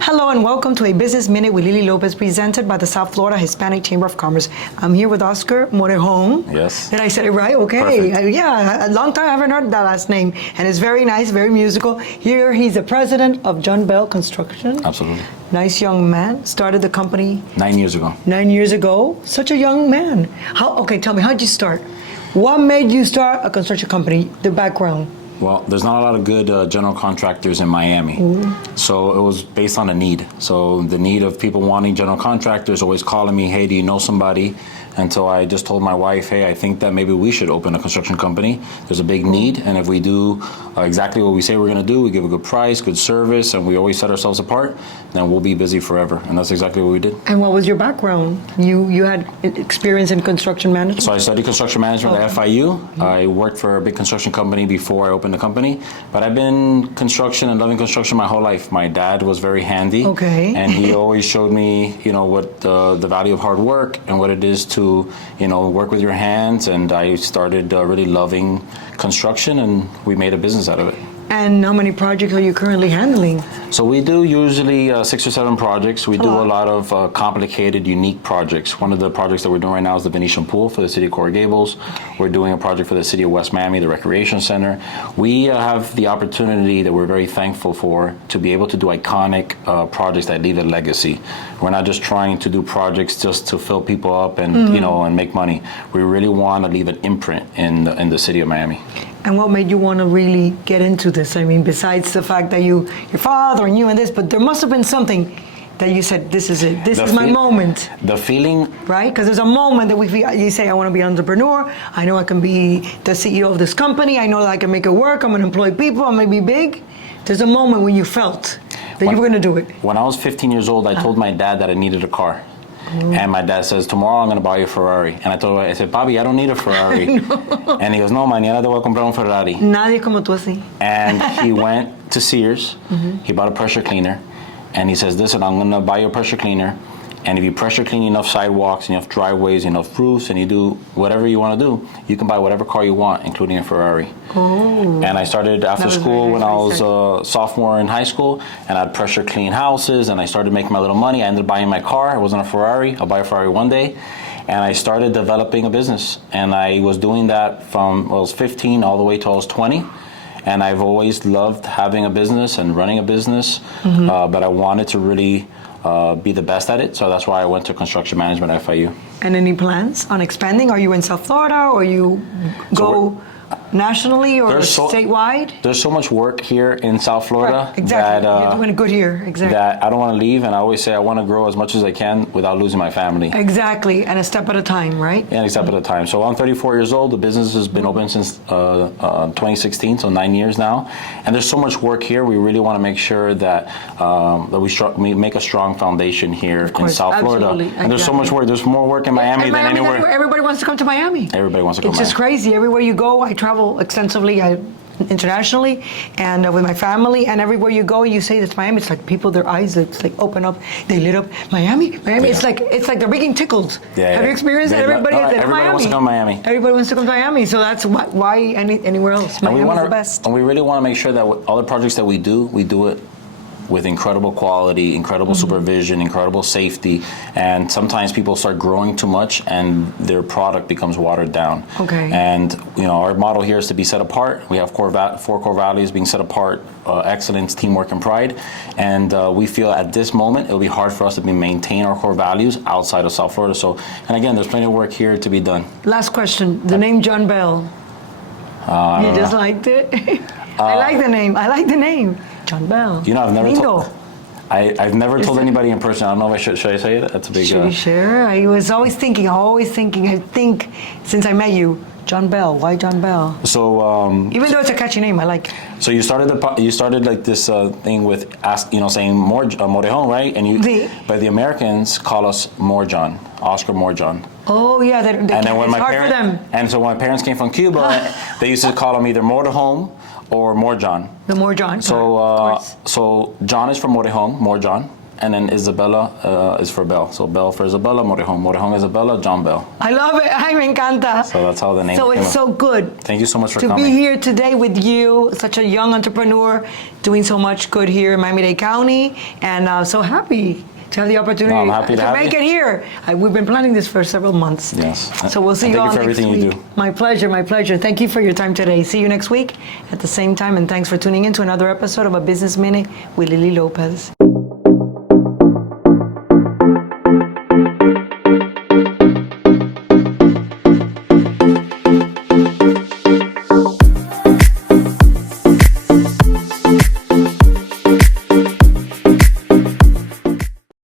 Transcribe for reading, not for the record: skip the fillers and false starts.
Hello and welcome to a Business Minute with Lily Lopez presented by the South Florida Hispanic Chamber of Commerce. I'm here with Oscar Morejon. Yes. Did I say it right? Okay. Perfect. Yeah, a long time I haven't heard that last name. And it's very nice, very musical. Here he's the president of John Bell Construction. Absolutely. Nice young man. Started the company 9 years ago. 9 years ago. Such a young man. Okay, tell me, how'd you start? What made you start a construction company? The background. Well, there's not a lot of good general contractors in Miami. So it was based on a need. So the need of people wanting general contractors, always calling me, hey, do you know somebody? And so I just told my wife, hey, I think that maybe we should open a construction company. There's a big need, and if we do exactly what we say we're going to do, we give a good price, good service, and we always set ourselves apart, then we'll be busy forever. And that's exactly what we did. And what was your background? You had experience in construction management? So I studied construction management at FIU. I worked for a big construction company before I opened the company, but I've been construction and loving construction my whole life. My dad was very handy, and he always showed me, what the value of hard work and what it is to, work with your hands. And I started really loving construction, and we made a business out of it. And how many projects are you currently handling? So we do usually 6 or 7 projects. We do a lot of complicated, unique projects. One of the projects that we're doing right now is the Venetian Pool for the city of Coral Gables. We're doing a project for the city of West Miami, the Recreation Center. We have the opportunity that we're very thankful for to be able to do iconic projects that leave a legacy. We're not just trying to do projects just to fill people up and and make money. We really want to leave an imprint in the city of Miami. And what made you want to really get into this? I mean, besides the fact that your father and you and this, but there must have been something that you said, this is it. This is my moment. The feeling. Right? Because there's a moment that you say, I want to be an entrepreneur. I know I can be the CEO of this company. I know that I can make it work. I'm going to employ people. I'm going to be big. There's a moment when you felt that you were going to do it. When I was 15 years old, I told my dad that I needed a car. And my dad says, tomorrow I'm going to buy you a Ferrari. And I said, Papi, I don't need a Ferrari. And he goes, no, mañana te voy a comprar un Ferrari. Nadie como tú así. And he went to Sears. He bought a pressure cleaner. And he says, listen, I'm going to buy you a pressure cleaner. And if you pressure clean enough sidewalks, enough driveways, enough roofs, and you do whatever you want to do, you can buy whatever car you want, including a Ferrari. And I started after school when I was a sophomore in high school, and I'd pressure clean houses, and I started making my little money. I ended up buying my car. It wasn't a Ferrari. I'll buy a Ferrari one day. And I started developing a business. And I was doing that from I was 15 all the way till I was 20. And I've always loved having a business and running a business, but I wanted to really be the best at it, so that's why I went to construction management at FIU. And any plans on expanding? Are you in South Florida, or you go nationally or statewide? There's so much work here in South Florida. Right, exactly. That, you're doing good here. Exactly. That I don't want to leave, and I always say I want to grow as much as I can without losing my family. Exactly, and a step at a time, right? And a step at a time. So I'm 34 years old. The business has been open since 2016, so 9 years now. And there's so much work here. We really want to make sure that we make a strong foundation here in South Florida. And there's so much work. There's more work in Miami than anywhere. Everybody wants to come to Miami. Everybody wants to come to Miami. It's just crazy. Everywhere you go, I travel extensively internationally and with my family, and everywhere you go you say it's Miami, it's like people, their eyes, it's like open up, they lit up. Miami. Yeah. It's like they're being tickled. Have you experienced that? Everybody wants to come to Miami. Everybody wants to come to Miami, so that's why anywhere else. Miami's the best. And we really want to make sure that all the projects that we do it with incredible quality, incredible supervision, incredible safety, and sometimes people start growing too much and their product becomes watered down. And our motto here is to be set apart. We have 4 core values: being set apart, excellence, teamwork, and pride. And we feel at this moment it'll be hard for us to maintain our core values outside of South Florida. So, and again, there's plenty of work here to be done. Last question: the name John Bell. You just liked it? I like the name. John Bell. I've never told anybody in person. I don't know if should I say it? That's a big. Should you share? I was always thinking. I think since I met you, John Bell. Why John Bell? So even though it's a catchy name, I like it. So you started like this thing with saying Morejon, right? But the Americans call us Morejon, Oscar Morejon. Oh yeah, it's hard for them. And so when my parents came from Cuba, they used to call them either Morejon or Morejon. The Morejon. So John is from Morejon, and then Isabella is for Bell. So Bell for Isabella, Morejon. Morejon Isabella, John Bell. I love it. Ay, me encanta. So that's how the name So came it's up. so good Thank you so much for to coming. be here today with you, such a young entrepreneur doing so much good here in Miami-Dade County, and so happy to have the opportunity No, I'm happy to have make you. it here. We've been planning this for several months. Yes. So we'll see And you all thank you for next everything you week. do. My pleasure, my pleasure. Thank you for your time today. See you next week at the same time, and thanks for tuning in to another episode of A Business Minute with Lily Lopez.